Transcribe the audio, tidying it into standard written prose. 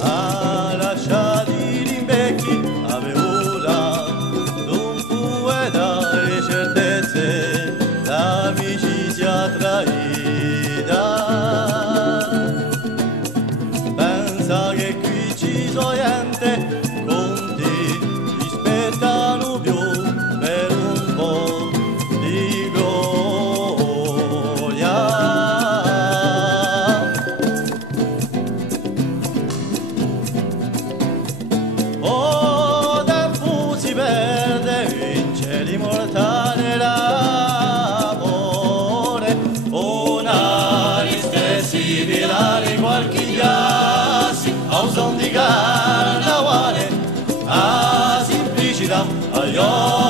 a lasciati rimbecchi avevo non puoi dare certezze l'amicizia traita pensa che qui ci sono gente con te rispettano più per un po' di gloria. Oh, tempo si perde in cieli mortali l'amore, una stessi pilari qualche chiassi a un son di carnavale, a semplicità, agli occhi